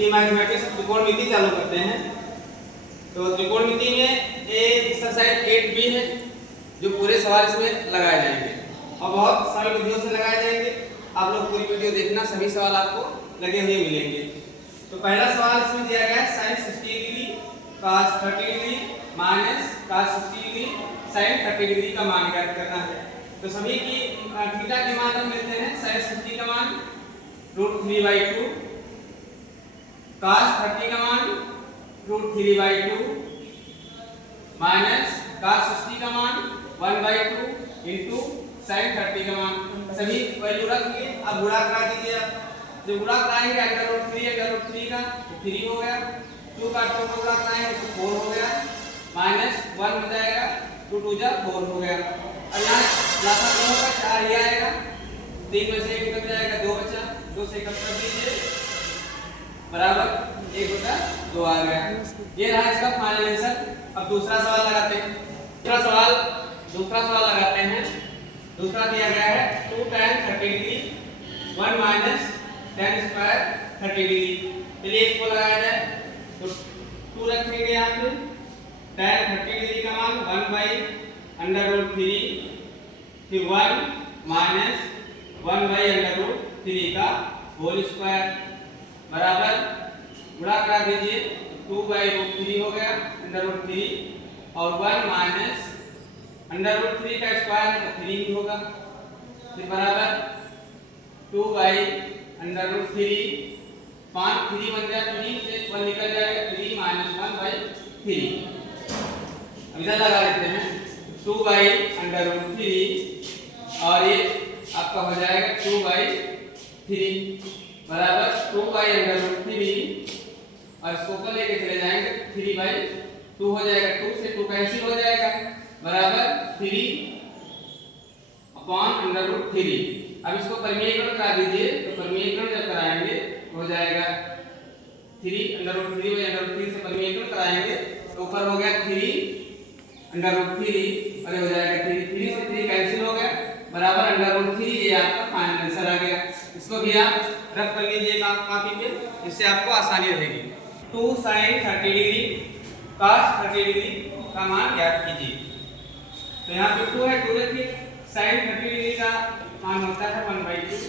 जी mathematics त्रिकोणमिति चालू करते हैं। तो त्रिकोणमिति में एक्सरसाइज 8B है जो पूरे सवाल इसमें लगाए जाएंगे और बहुत सरल विधियों से लगाए जाएंगे। आप लोग पूरी वीडियो देखना, सभी सवाल आपको लगे हुए मिलेंगे। तो पहला सवाल इसमें दिया गया है sin 60 degree cos 30 degree minus cos 60 degree sin 30 degree का मान ज्ञात करना है। तो सभी की थीटा के मान हम लेते हैं। sin 60 का मान √3/2, cos 30 का मान √3/2 माइनस cos 60 का मान 1/2 इंटू sin 30 का मान। सभी वैल्यू रख लिए। अब गुणा करा दीजिए। आप जब गुणा कराएंगे √3 का तो 3 हो गया, 2 का 2 को गुणा कराएंगे तो 4 हो गया, माइनस 1 हो जाएगा, 2 2 जा 4 हो गया। अब यहाँ लासा क्या होगा, 4 ही आएगा, 3 में से 1 निकल जाएगा, 2 बचा, 2 से कट कर दीजिए बराबर 1/2 आ गया। ये रहा इसका फाइनल आंसर। अब दूसरा सवाल लगाते हैं। दूसरा सवाल लगाते हैं। दूसरा दिया गया है 2 tan 30 degree 1 minus tan square 30 degree. चलिए इसको लगाया जाए। तो 2 रखेंगे यहाँ पे, tan 30 डिग्री का मान 1/√3, फिर 1 माइनस 1/√3 का होल स्क्वायर बराबर गुणा करा दीजिए। 2/√3 हो गया √3 और 1 माइनस √3 का स्क्वायर है तो 3 ही होगा, फिर बराबर 2/√3, 5 3 बन गया, 3 से 1 निकल जाएगा, 3 माइनस 1/3। अब इधर लगा लेते हैं 2/√3 और ये आपका हो जाएगा 2/3 बराबर 2/√3 और इसको ऊपर लेके चले जाएंगे 3/2 हो जाएगा, 2 से 2 कैंसिल हो जाएगा बराबर 3/√3। अब इसको परमीयकरण करा दीजिए। तो परमीयकरण जब कराएंगे हो जाएगा 3/√3 से परमीयकरण कराएंगे तो ऊपर हो गया 3/√3 और ये हो जाएगा 3 से 3 कैंसिल हो गया बराबर √3। ये आपका फाइनल आंसर आ गया। इसको भी आप रख कर लीजिएगा कॉपी पे, इससे आपको आसानी रहेगी। 2 sin 30 डिग्री cos 30 डिग्री का मान ज्ञात कीजिए। तो यहाँ पे 2 है, 2 रखिए। sin 30 डिग्री का मान होता है 1/2।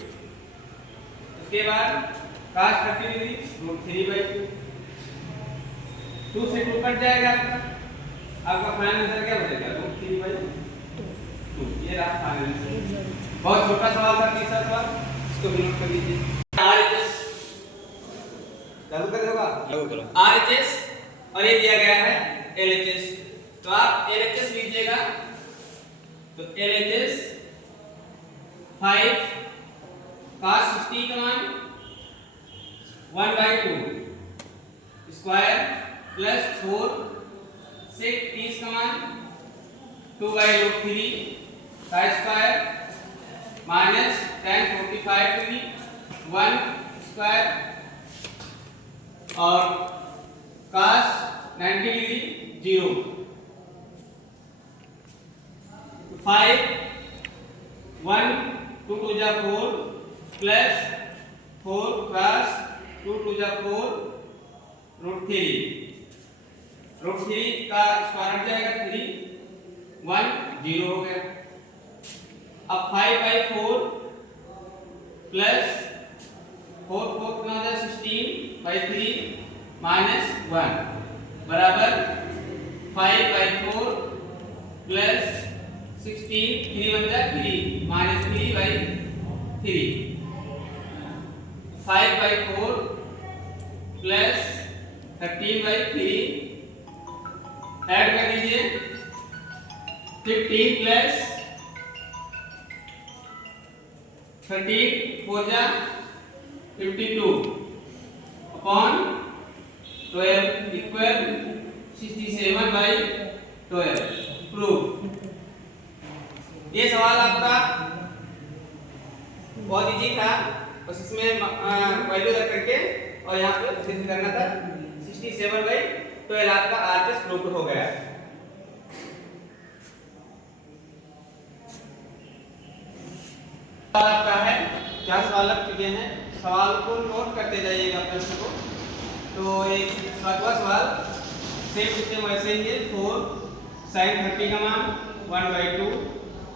उसके बाद cos 30 डिग्री √3/2। 2 से 2 कट जाएगा आपका फाइनल आंसर क्या बचेगा, √3/2। ये रहा फाइनल आंसर। बहुत छोटा सवाल था, तीसरा सवाल, इसको भी नोट कर लीजिए। RHS चालू कर होगा, RHS और ये दिया गया है LHS। तो आप LHS लीजिएगा। तो LHS 5 cos 60 का मान 1/2 स्क्वायर प्लस 4 से 30 का मान 2/√3 का square minus tan 45 degree 1 square और cos 90 डिग्री 0। 5 1 2 2 जा 4 प्लस 4 क्रॉस 2 2 जा 4 √3 का स्क्वायर हट जाएगा 3 1 0 हो गया। अब 5/4 प्लस 4 4 कितना हो जाए 16/3 माइनस 1 बराबर 5/4 प्लस 16 3 1 जा 3 माइनस 3/3। 5/4 प्लस 13/3 ऐड कर दीजिए 15 प्लस 13 4 जा 52 अपॉन 12 इक्वल 67/12 प्रूव। ये सवाल आपका बहुत इजी था, बस इसमें वैल्यू रख करके और यहाँ पे सिद्ध करना था। 67/12 आपका RHS प्रूव हो गया। सवाल आपका है, 4 सवाल लग चुके हैं। सवाल को नोट करते जाइएगा प्रश्न को। तो एक सातवां सवाल सेम सिस्टम वैसे ही है। 4 sin 30 का मान 1/2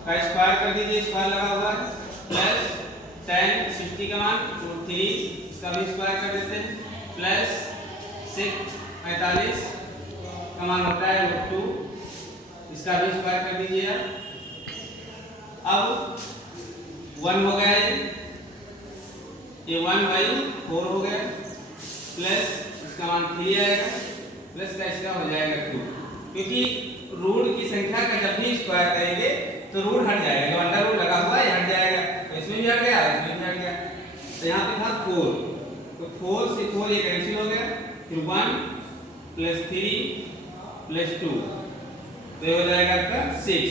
का स्क्वायर कर दीजिए, स्क्वायर लगा हुआ है, प्लस tan 60 का मान √3 इसका भी स्क्वायर कर देते हैं, प्लस 45 का मान होता है √2 इसका भी स्क्वायर कर दीजिए आप। अब 1 हो गया है, ये 1/4 हो गया, प्लस इसका मान 3 आएगा, प्लस का इसका हो जाएगा 2, क्योंकि रूट की संख्या का जब भी स्क्वायर करेंगे तो रूट हट जाएगा, जो अंडर रूट लगा हुआ है हट जाएगा, तो इसमें भी हट गया, इसमें भी हट गया। तो यहाँ पे था 4, तो 4 से 4 ये कैंसिल हो गया, फिर 1 + 3 + 2, तो ये हो जाएगा आपका 6।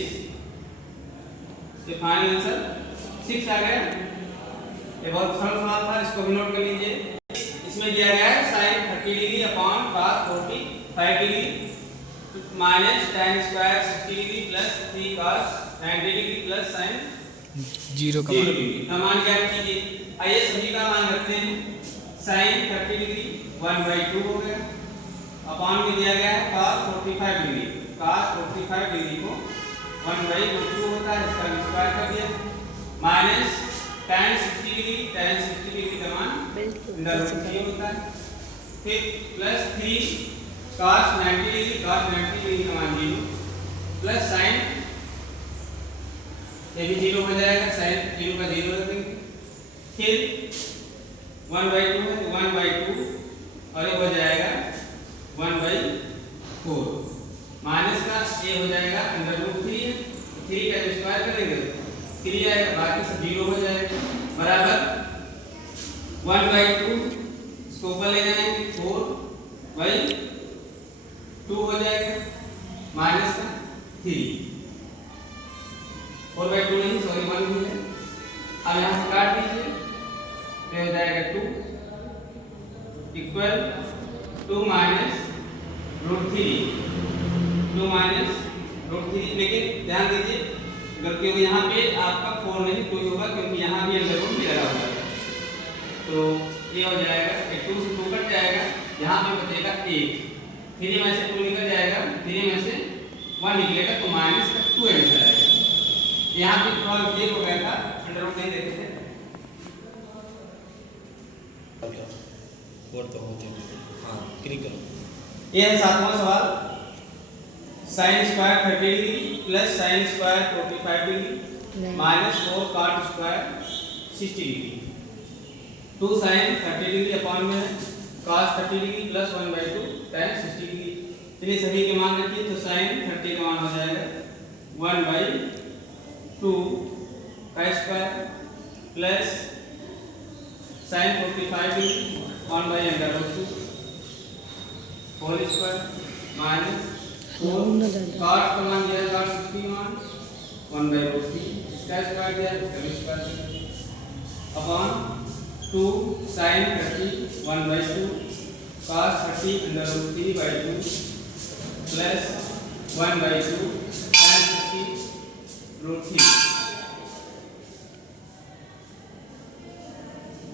ये फाइनल आंसर 6 आ गया। ये बहुत सरल सवाल था, इसको भी नोट कर लीजिए। इसमें दिया गया है sin 30 degree upon cos 45 degree minus tan square 60 degree plus 3 cos 90 degree plus sin 0 degree का मान ज्ञात कीजिए। आइए सभी का मान रखते हैं। sin 30 डिग्री 1/2 हो गया, अपॉन में दिया गया है cos 45 डिग्री, cos 45 डिग्री को 1/2 होता है, इसका स्क्वायर कर दिया, minus tan 60 degree, tan 60 degree का मान √3 होता है, फिर plus 3 cos 90 degree, cos 90 degree का मान 0, प्लस sin ये भी 0 हो जाएगा, sin 0 का 0 रख देंगे, फिर 1/2 है, 1/2 और ये हो जाएगा 1/4, माइनस का ये हो जाएगा √3 है, 3 का स्क्वायर करेंगे 3 आएगा, बाकी सब 0 हो जाएगा, बराबर 1/2 इसको ऊपर ले जाएंगे 4/2 हो जाएगा, माइनस का 3, 4/2 नहीं सॉरी 1 भी है। अब यहाँ से काट दीजिए, तो हो जाएगा 2 इक्वल 2 माइनस √3, 2 माइनस √3, लेकिन ध्यान दीजिए गलती होगी, यहाँ पे आपका 4 नहीं 2 होगा, क्योंकि यहाँ भी अंडर रूट भी लगा हुआ है, तो ये हो जाएगा 2 से 2 कट जाएगा, यहाँ पे बचेगा 1, 3 में से 2 निकल जाएगा, 3 में से 1 निकलेगा, तो माइनस का 2 आंसर आएगा। यहाँ पे थोड़ा ये हो गया था, अंडर रूट नहीं देखे थे, और तो होते हैं, हाँ क्लिक करो। ये है 7वां सवाल, sin square 30 degree plus sin square 45 degree minus 4 cot square 60 degree, 2 sin 30 degree upon में cos 30 degree plus 1/2 tan 60 degree. चलिए सभी के मान रखिए, तो sin 30 का मान हो जाएगा 1/2 का square plus sin 45 degree 1/√2 whole square minus 4 cot का मान दिया है cot 60 मान 1/√3 इसका स्क्वायर दिया है, इसका square upon 2 sin 30 1/2 cos 30 √3/2 plus 1/2 tan 60 √3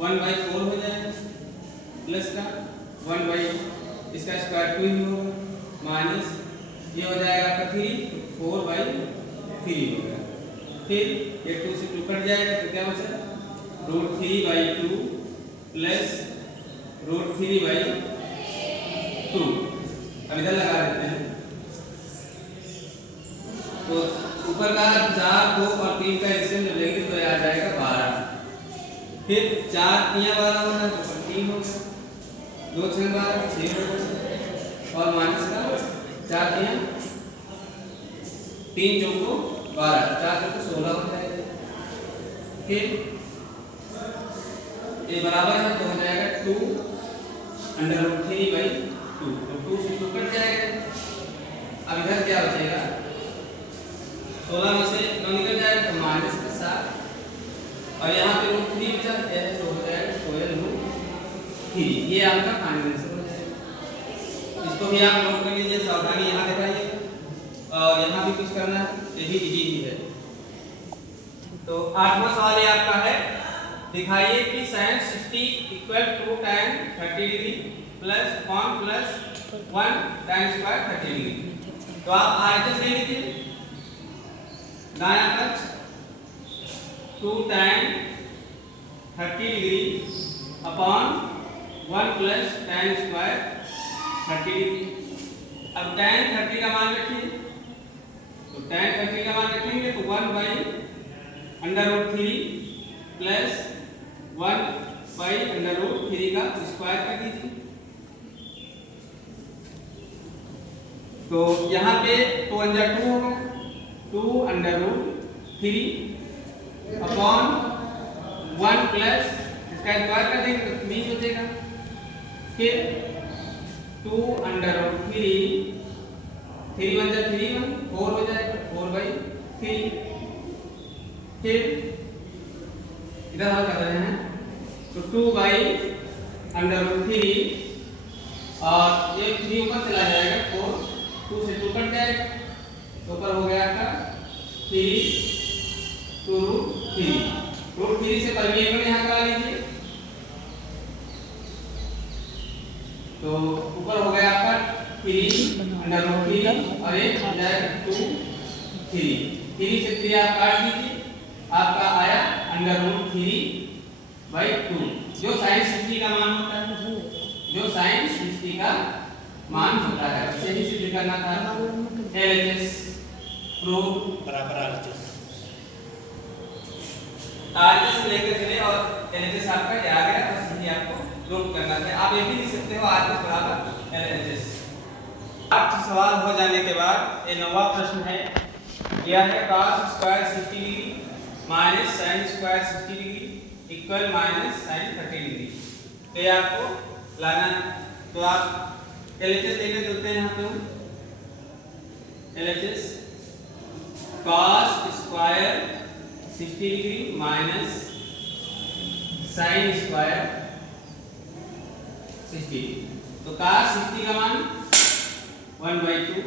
1/4 हो जाएगा, प्लस का 1/, इसका स्क्वायर 2 ही होगा, माइनस ये हो जाएगा आपका 3 4/3 होगा, फिर ये 2 से 2 कट जाएगा, तो क्या बचा √3/2 प्लस √3/2। अब इधर लगा देते हैं, तो ऊपर का 4 2 और 3 का एलसीएम जब लेंगे तो आ जाएगा 12, फिर 4 3 12 होगा, तो 3 होगा, 2 6 12 6 होगा, और माइनस का 4 3 3 चौको 12 4 चौको 16 हो जाएगा, फिर ये बराबर है, तो हो जाएगा 2 √3/2, तो 2 से 2 कट जाएगा। अब इधर क्या बचेगा, 16 में से 9 निकल जाएगा, तो माइनस का 7, और यहाँ पे √3 बचा है, तो हो जाएगा 12√3। ये आपका फाइनल आंसर हो जाएगा। इसको भी आप नोट कर लीजिए, सावधानी यहाँ दिखाइए, और यहाँ भी कुछ करना है, ये भी इजी ही है। तो 8वां सवाल ये आपका है, दिखाइए कि sin 60 = tan 30 degree plus upon plus 1 tan square 30 degree. तो आप RHS ले लीजिए, दायां पक्ष 2 tan 30 degree upon 1 plus tan square 30 degree. अब tan 30 का मान रखिए, तो tan 30 का मान रखेंगे तो 1 by under root 3 plus 1 by under root 3 का स्क्वायर कर दीजिए। तो यहाँ पे 2 अंडर 2 होगा, 2 अंडर रूट 3 अपॉन 1 प्लस इसका स्क्वायर कर देंगे तो 3 हो जाएगा। फिर 2 अंडर रूट 3 3 1 जा 3 1 4 हो जाएगा, 4 बाई 3। फिर इधर हल कर रहे हैं तो 2 बाई अंडर रूट 3 और ये 3 ऊपर चला जाएगा, 4 2 से 2 कट जाएगा, तो ऊपर हो गया आपका 3 2 रूट 3। रूट 3 से परमिएबल यहाँ करा लीजिए, तो ऊपर हो गया आपका 3 अंडर रूट 3 और एक हो जाएगा 2 3 3 से 3 आप काट दीजिए, आपका आया अंडर रूट 3 बाई 2 जो साइन 60 का मान होता है, जो साइन 60 का मान होता है। इसे ही सिद्ध करना था। LHS प्रूव बराबर RHS लेकर चले और LHS आपका ये आ गया, बस यही आपको प्रूव करना है। आप ये भी लिख सकते हो RHS बराबर LHS। 8 सवाल हो जाने के बाद ये 9वां प्रश्न है, यह है cos square 60 degree minus sin square 60 degree equal minus sin 30 degree. तो ये आपको लाना है, तो आप LHS लेकर चलते हैं। यहाँ पे LHS cos square 60 degree minus sin square 60 degree. तो cos 60 का मान 1/2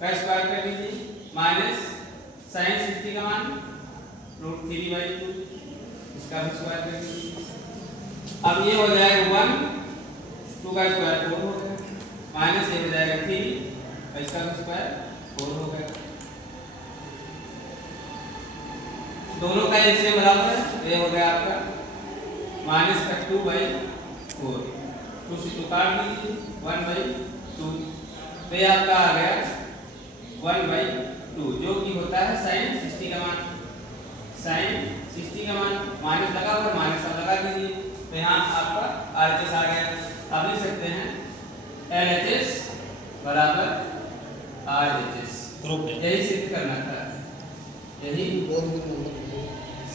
का स्क्वायर कर दीजिए माइनस sin 60 का मान √3/2 इसका भी स्क्वायर कर दीजिए। अब ये हो जाएगा 1 2 का स्क्वायर 4 हो गया, माइनस ये हो जाएगा 3 इसका भी स्क्वायर 4 हो गया। दोनों का एलसीएम बराबर है, ये हो गया आपका माइनस का 2/4 2 से 2 काट लीजिए 1/2, तो ये आपका आ गया 1/2 जो कि होता है sin 60 का मान। sin 60 का मान माइनस लगा हुआ, माइनस अब लगा दीजिए, तो यहाँ आपका RHS आ गया। अब लिख सकते हैं LHS बराबर RHS। यही सिद्ध करना था, यही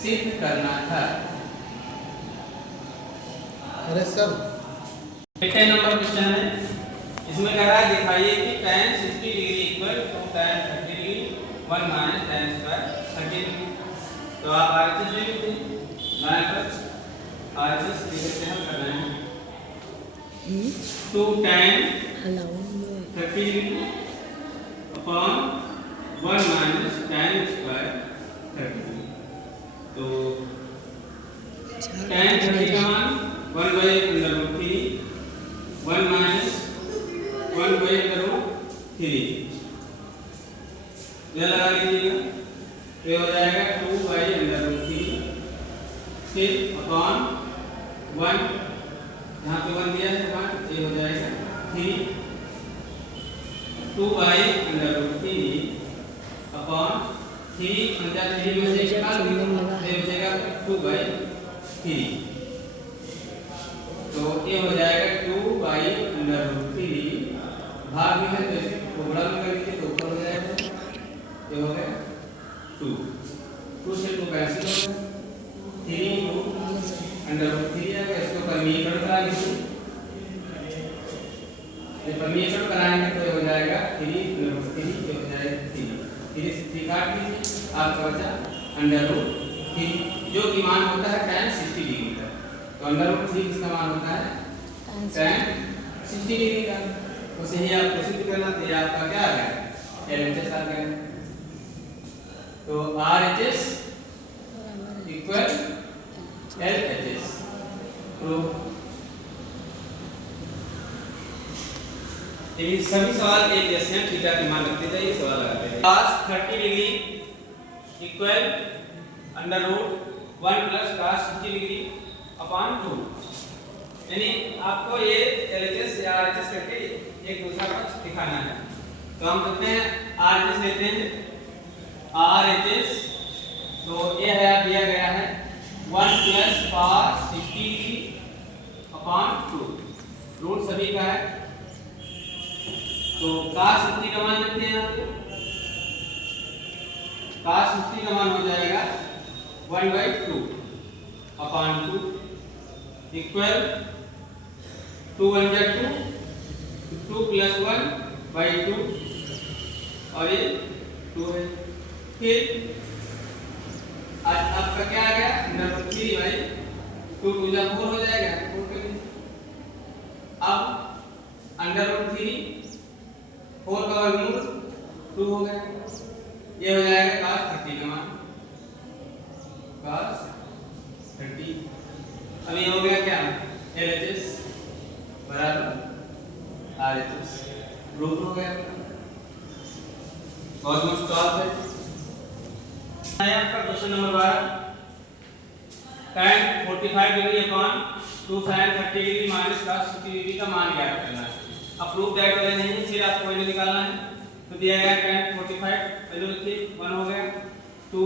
सिद्ध करना था। अरे सर 8 नंबर क्वेश्चन है, इसमें कह रहा है दिखाइए कि tan 60 degree equal to tan 30 degree 1 minus tan square 30 degree. तो आप RHS ले लीजिए, दाएं पक्ष RHS लेकर हम कर रहे हैं 2 tan 30 degree upon 1 minus tan square 30 degree. तो tan 30 का मान 1/√3 1 माइनस 1/√3 यह लगा लीजिएगा, तो हो जाएगा 2/√3 फिर अपॉन 1 यहाँ पे 1 दिया है 1, ये हो जाएगा 3 2/√3 अपॉन 3 अंदर 3 में से निकाल दीजिए, हो जाएगा 2/3। तो ये हो जाएगा 2/√3 भाग में है तो इसे टुकड़ा में कर लीजिए, तो ऊपर हो जाएगा, ये हो गया 2 से 2 कैंसिल हो गया, 3 √3 आएगा, इसको परमीकरण करा लीजिए, ये परमीकरण कराएंगे तो ये हो जाएगा 3√3, ये हो जाएगा 3 से 3 काट लीजिए, आपका बचा √3 जो कि मान होता है tan 60 डिग्री का। तो √3 किसका मान होता है tan 60 डिग्री का, उसे ही आपको सिद्ध करना, तो ये आपका क्या आ गया LHS आ गया। तो RHS इक्वल LHS प्रूव लेकिन सभी सवाल एक जैसे हैं, थीटा के मान रखते जाइए, सवाल लगाते हैं। cos 30 degree equal under root 1 plus cos 60 degree upon 2। यानी आपको ये LHS या RHS करके एक दूसरा पक्ष दिखाना है। तो हम करते हैं RHS लेते हैं, RHS तो ये है दिया गया है 1 plus cos 60 degree upon 2, root सभी का है। तो cos 60 का मान लेते हैं यहाँ पे, cos 60 का मान हो जाएगा 1/2 अपॉन 2 इक्वल 2 1 जा 2 प्लस 1/2 और ये 2 है। फिर आज आपका क्या आ गया, अंडर 3/2 2 जा 4 हो जाएगा, 4 कर दीजिए। अब अंडर 3 4 का वर्गमूल 2 हो गया, ये हो जाएगा cos 30 का मान, cos 30। अब ये हो गया क्या, LHS बराबर RHS, रूट हो गया, ऑलमोस्ट सॉल्व है। आपका question number 12, tan 45 degree upon 2 sin 30 degree minus cos 60 degree का मान ज्ञात करना है। अब प्रूफ दैट वाले नहीं है, फिर आपको वैल्यू निकालना है। तो दिया गया tan 45 वैल्यू लिखिए 1 हो गया, 2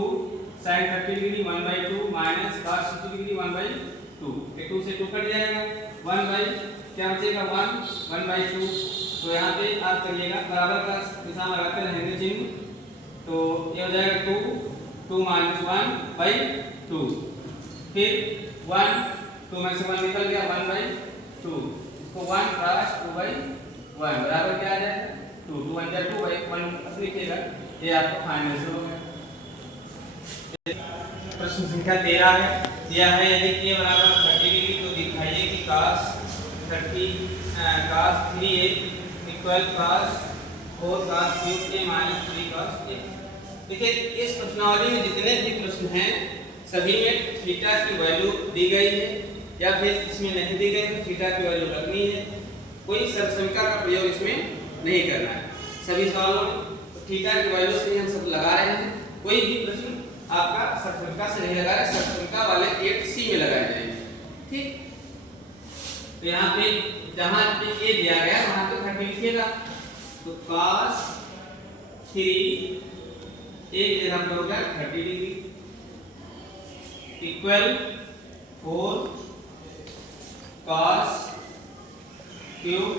sin 30 degree 1/2 minus cos 60 degree 1/2, ये 2 से 2 कट जाएगा, 1 बाई क्या बचेगा 1/2। तो यहाँ पे आप करिएगा बराबर का निशान लगाते रहेंगे चिन्ह, तो ये हो जाएगा 2 माइनस 1/2, फिर 1 2 में से 1 निकल गया 1/2, इसको 1 क्रॉस 2/1 बराबर क्या आ जाएगा 2 2 1 जा 2/1 लिखिएगा, ये आपका फाइनल आंसर हो गया। प्रश्न संख्या 13 है, दिया है यदि k बराबर 30 डिग्री तो दिखाइए कि cos 3a equal cos 4 cos cube a minus 3 cos a। देखिए इस प्रश्नावली में जितने भी प्रश्न हैं सभी में थीटा की वैल्यू दी गई है, या फिर इसमें नहीं दी गई तो थीटा की वैल्यू रखनी है, कोई सर्वसंख्या का प्रयोग इसमें नहीं करना है। सभी सवालों में थीटा की वैल्यू से हम सब लगा रहे हैं, कोई भी प्रश्न आपका सर्वसंख्या से नहीं लगा रहे, सर्वसंख्या वाले 8C में लगाए जाएंगे, ठीक। तो यहाँ पे जहाँ पे a दिया गया वहाँ पे 30 लिखिएगा, तो cos 3 एक जगह पर हो गया 30 degree equal 4 cos cube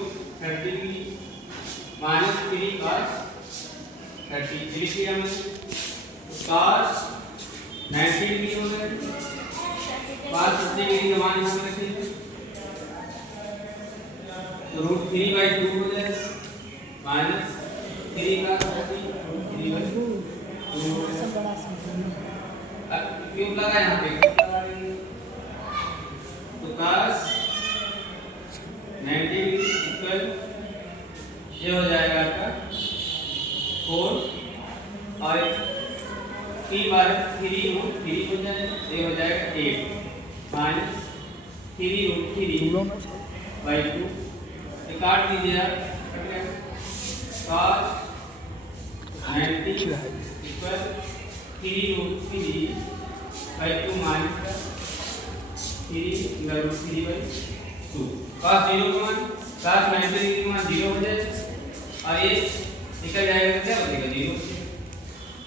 30 degree minus 3 cos 30 लिखिए हमने, cos 90 डिग्री हो गया, cos 60 डिग्री का मान यहाँ रखिए, तो रूट 3/2 हो जाएगा माइनस 3 का 3/2 क्यूब लगा यहाँ पे, तो cos 90 इक्वल ये हो जाएगा आपका 4 और 3 बार 3 रूट 3 हो जाएगा, ये हो जाएगा 8 माइनस 3 रूट 3/2, ये काट दीजिए आप, cos 90 equal 3 root 3/2 minus 3 root 3/2, cos 0 का मान cos 90 डिग्री का मान 0 हो जाएगा और ये निकल जाएगा, क्या हो जाएगा 0।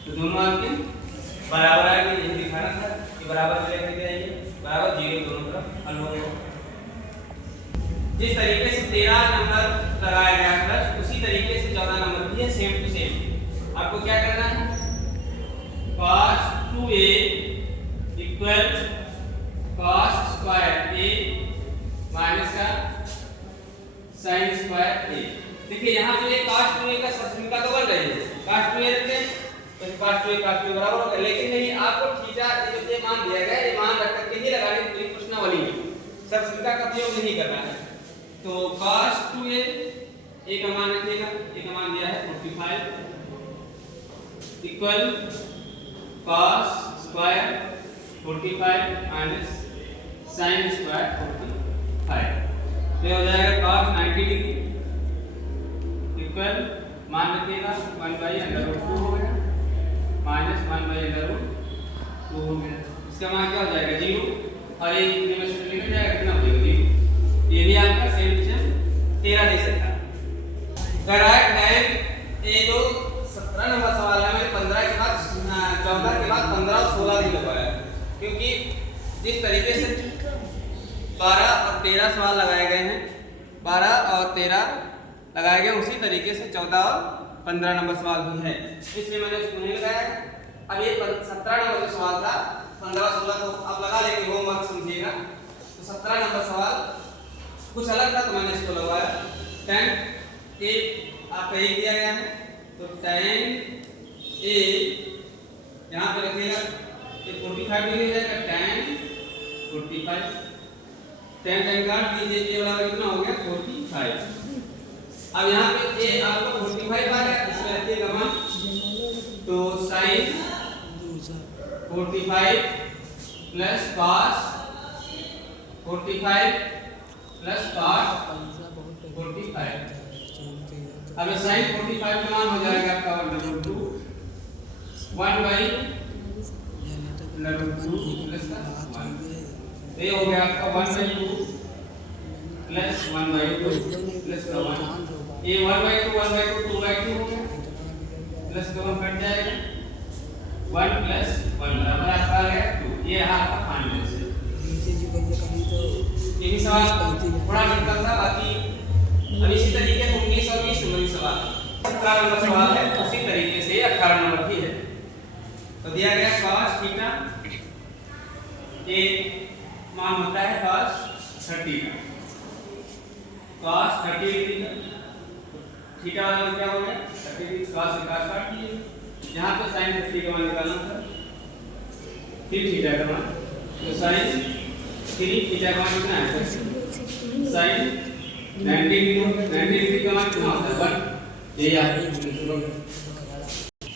तो दोनों आपके बराबर आएंगे, यही दिखाना था कि बराबर लेकर के आइए, बराबर 0 दोनों तरफ हल हो गया। जिस तरीके से 13 नंबर लगाया गया प्लस उसी तरीके से 14 नंबर भी है, सेम टू सेम। आपको क्या करना है, cos 2a equal cos square a minus का sin स्क्वायर a। देखिए यहाँ पे cos 2a का सर्वसंख्या तो बन रही है, cos 2a रखते हैं तो cos 2a cos 2a बराबर होगा, लेकिन नहीं आपको थीटा जो ये मान दिया गया ये मान रख करके ही लगाने की पूरी प्रश्नावली में सर्वसंख्या का प्रयोग नहीं करना है। तो cos 2a a का मान रखिएगा, a का मान दिया है 45 equal cos square 45 minus sin square 45, तो हो जाएगा cos 90 डिग्री इक्वल मान रखिएगा 1/√2 हो गया माइनस 1/√2 हो गया। इसका मान क्या हो जाएगा 0 और ये इतने में से निकल जाएगा कितना हो जाएगा 0। ये भी आपका सेम क्वेश्चन 13 दे सकता है। करेक्ट टाइम ये जो 17 नंबर सवाल है मैंने 15 के बाद 14 के बाद 15 और 16 नहीं लगाया क्योंकि जिस तरीके से 12 और 13 सवाल लगाए गए हैं 12 और 13 लगाए गए उसी तरीके से 14 और 15 नंबर सवाल भी है इसलिए मैंने उसको नहीं लगाया। अब ये 17 नंबर का सवाल था 15 16 तो आप लगा लेंगे होमवर्क समझिएगा। तो 17 नंबर सवाल कुछ अलग था तो मैंने इसको लगवाया। tan a आपका ये दिया गया है तो tan a यहाँ पे रखिएगा ये 45 डिग्री हो जाएगा tan 45 tan काट दीजिए ये बराबर कितना हो गया 45। अब यहाँ पे a आपको 45 आ गया इसमें रखिएगा मान तो sin 45 plus cos 45 plus cos 45। अब sin 45 का मान हो जाएगा आपका 1/√2 प्लस का 1 ये हो गया आपका 1/2 प्लस 1/2 प्लस का 1 ये 1/2 1/2 2/2 हो गया प्लस का 1 कट जाएगा 1 प्लस 1 बराबर आपका आ गया 2। ये रहा आपका फाइनल आंसर। ये भी सवाल थोड़ा डिफिकल्ट था बाकी अब इसी तरीके से 19 और 20 नंबर सवाल 17 नंबर सवाल है उसी तरीके से 18 नंबर भी है। तो दिया गया cos थीटा ये मान होता है cos 30 का cos 30 डिग्री का थीटा वाला क्या हो गया 30 डिग्री cos से cos काट दिए यहाँ पे sin 30 का मान निकालना था फिर थीटा का मान तो sin 3 थीटा का मान कितना है sin 90 डिग्री का मान कितना होता है 1 ये याद।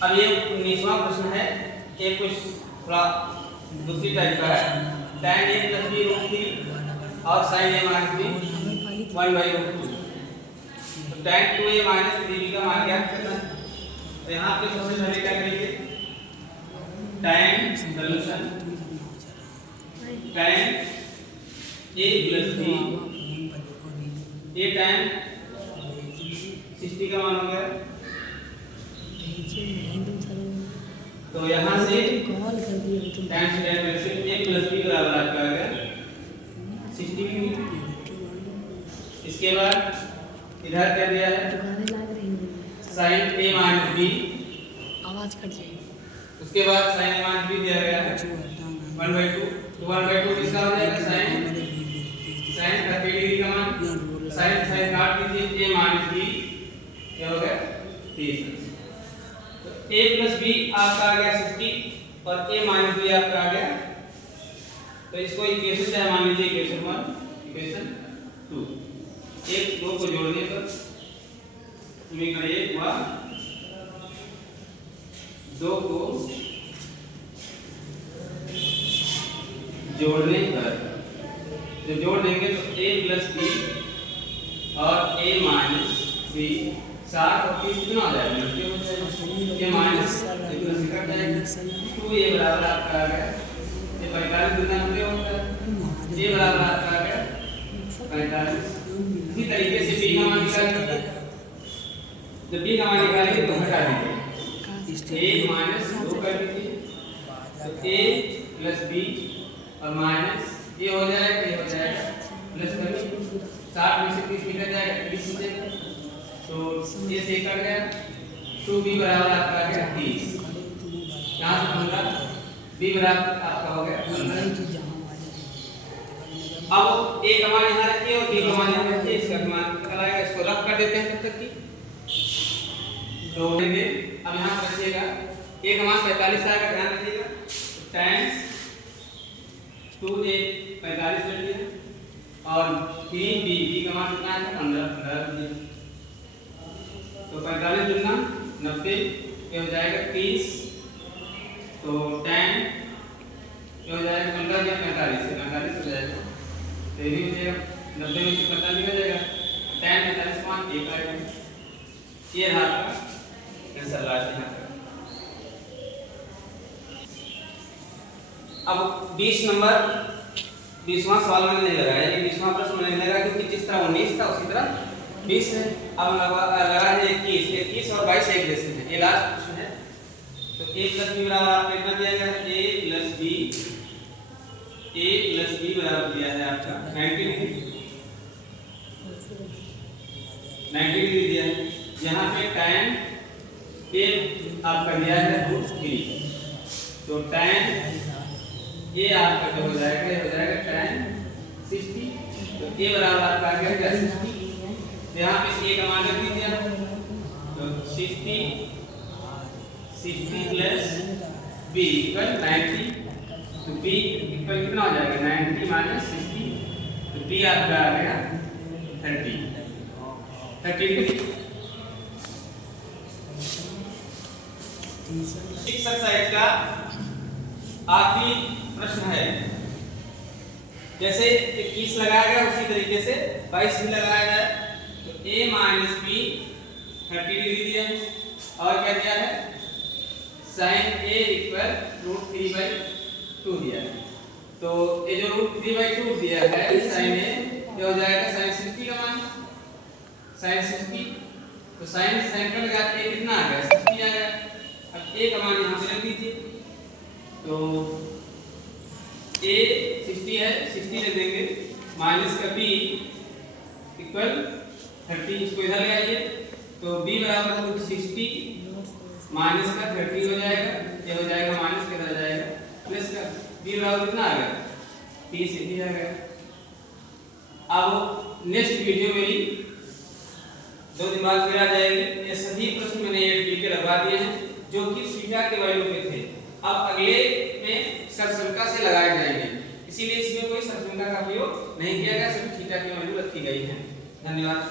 अब ये 19वां प्रश्न है ये कुछ थोड़ा दूसरी टाइप का है tan a + b√3 और sin a - b 1/√2 तो tan 2a - 3b का मान ज्ञात करना है। तो यहाँ पे सबसे पहले क्या करेंगे tan solution tan a + b ये tan 60 का मान हो गया तो यहाँ से tan से tan वैसे a + b बराबर आपका आ गया 60 डिग्री। इसके बाद इधर क्या दिया है sin a - b आवाज कट जाएगी। उसके बाद sin a - b दिया गया है 1/2 तो 1/2 किसका हो जाएगा sin 30 डिग्री का मान sin काट दीजिए a - b क्या हो गया 30। तो a + b आपका आ गया 60 और a - b आपका आ गया तो इसको इक्वेशन से मान लीजिए इक्वेशन 1 इक्वेशन 2 एक दो को जोड़ने पर समीकरण 1 हुआ 2 को जोड़ने पर जब जोड़ देंगे तो a + b और a - b 7 और 30 कितना हो जाएगा 90 हो जाएगा। ये माइनस कट जाएगा 2a बराबर आपका आ गया ये 45 गुना 90 होता है ये बराबर आपका आ गया 45। इसी तरीके से b का मान निकालेंगे जब b का मान निकालेंगे तो हटा दीजिए a - 2 कर दीजिए तो a + b और माइनस ये हो जाएगा ये हो जाएगा प्लस करिए 60 में से 30 निकल जाएगा 30 बचेगा तो ये से कट गया 2b बराबर आपका आ गया 30 यहाँ से 15 b बराबर आपका हो गया 15। अब a का मान यहाँ रखिए और b का मान यहाँ रखिए इसका मान निकल आएगा इसको रफ कर देते हैं तब तक की तो अब यहाँ रखिएगा a का मान 45 आएगा ध्यान रखिएगा tan 2a 45 ले लिया और 3b का मान कितना है 15 तो 45 दुना 90 ये हो जाएगा 30 तो tan ये हो जाएगा 15 या 45 से 45 हो जाएगा तो ये भी हो जाएगा 90 में से 45 निकल जाएगा tan 45 मान 1 आएगा ये रहा आपका आंसर लास्ट यहाँ पर। अब 20वां सवाल मैंने नहीं लगाया, ये 20वां प्रश्न मैंने नहीं लगाया क्योंकि जिस तरह 19 था उसी तरह 20 है। अब लगा है 21 और 22 एक जैसे हैं। ये लास्ट प्रश्न है। तो a प्लस b बराबर आपको कितना दिया गया है? a प्लस b बराबर दिया है आपका 90 डिग्री दिया है। यहाँ पे tan a आपका दिया है √3, तो tan a आपका जो हो जाएगा ये हो जाएगा tan 60, तो a बराबर आपका आ गया 60। तो यहाँ पे a का मान रख दीजिए, तो 60 प्लस b इक्वल 90, तो b इक्वल कितना हो जाएगा 90 माइनस 60, तो b आपका आ गया 30 डिग्री। एक्सरसाइज का आखिरी प्रश्न है। जैसे 21 लगाया गया उसी तरीके से 22 भी लगाया जाए। तो a माइनस b 30 डिग्री दिया है और क्या दिया है sin a इक्वल √3/2 दिया है। तो ये जो √3/2 दिया है sin a ये हो जाएगा sin 60 का मान sin 60, तो sin का लगा a कितना आ गया 60 आ गया। अब a का मान यहाँ पे रख दीजिए, तो a 60 है 60 ले देंगे माइनस का b इक्वल 30, इसको इधर ले आइए, तो b बराबर 60 माइनस का 30 हो जाएगा, ये हो जाएगा माइनस के इधर जाएगा प्लस का b बराबर कितना आ गया 30 आ गया। अब नेक्स्ट वीडियो मेरी 2 दिन बाद फिर आ जाएगी। ये सभी प्रश्न मैंने ये के लगवा दिए हैं जो कि थीटा के वैल्यू पे थे। अब अगले में सरसंख्या से लगाए जाएंगे, इसीलिए इसमें कोई सरसंख्या का प्रयोग नहीं किया गया, सिर्फ थीटा की वैल्यू रखी गई है। धन्यवाद।